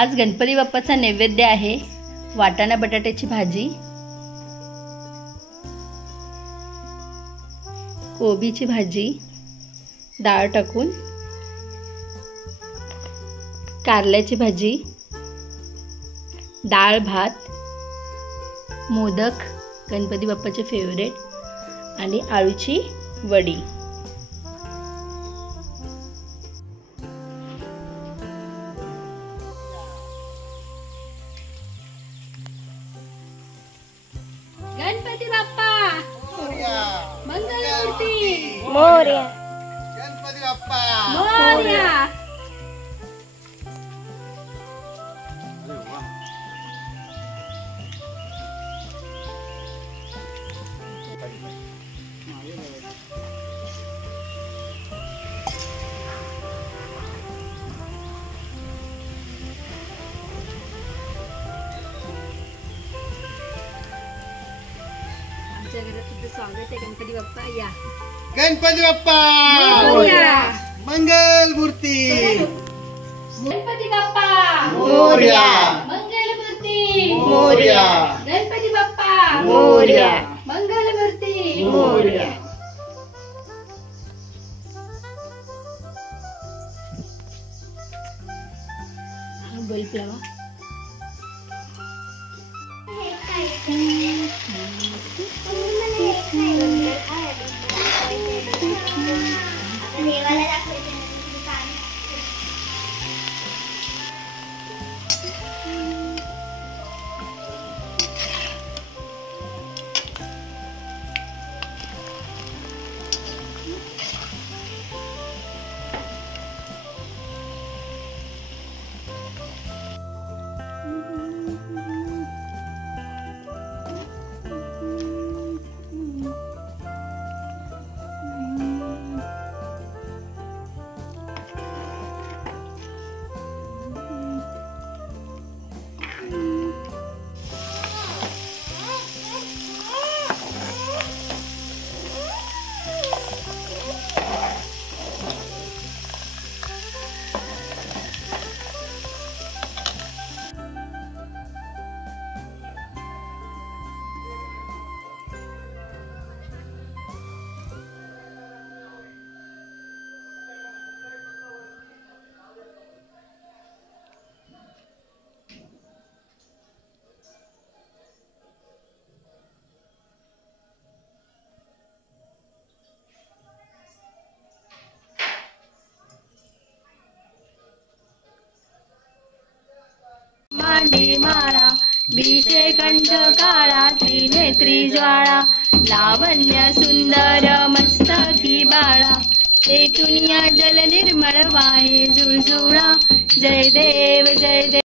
आज गणपती बाप्पाचा नैवेद्य आहे वाटाणा बटाट्याची भाजी, कोबीची भाजी डाळ टाकून, कारल्याची भाजी, डाळ भात, मोदक गणपती बाप्पाचे फेवरेट आणि आळूची वडी। गणपती बाप्पा मोरया, मंगलमूर्ती मोरया, गणपती बाप्पा मोरया। आमच्या घरात तुझं स्वागत आहे गणपती बाप्पा, या। गणपती बाप्पा मोरया, मंगल मूर्ती गणपती बाप्पा मोरया, मंगलमूर्ती मोरया, गणपती बाप्पा मोरया, मंगलमूर्ती मोरया। बल्ब लावा। मांडी माळा विषे कंठ काळा त्रिनेत्री ज्वाळा लावण्य सुंदर मस्तकी बाळा ते दुनिया जल निर्मळ वाहे झुळझुळा जय देव जय देव।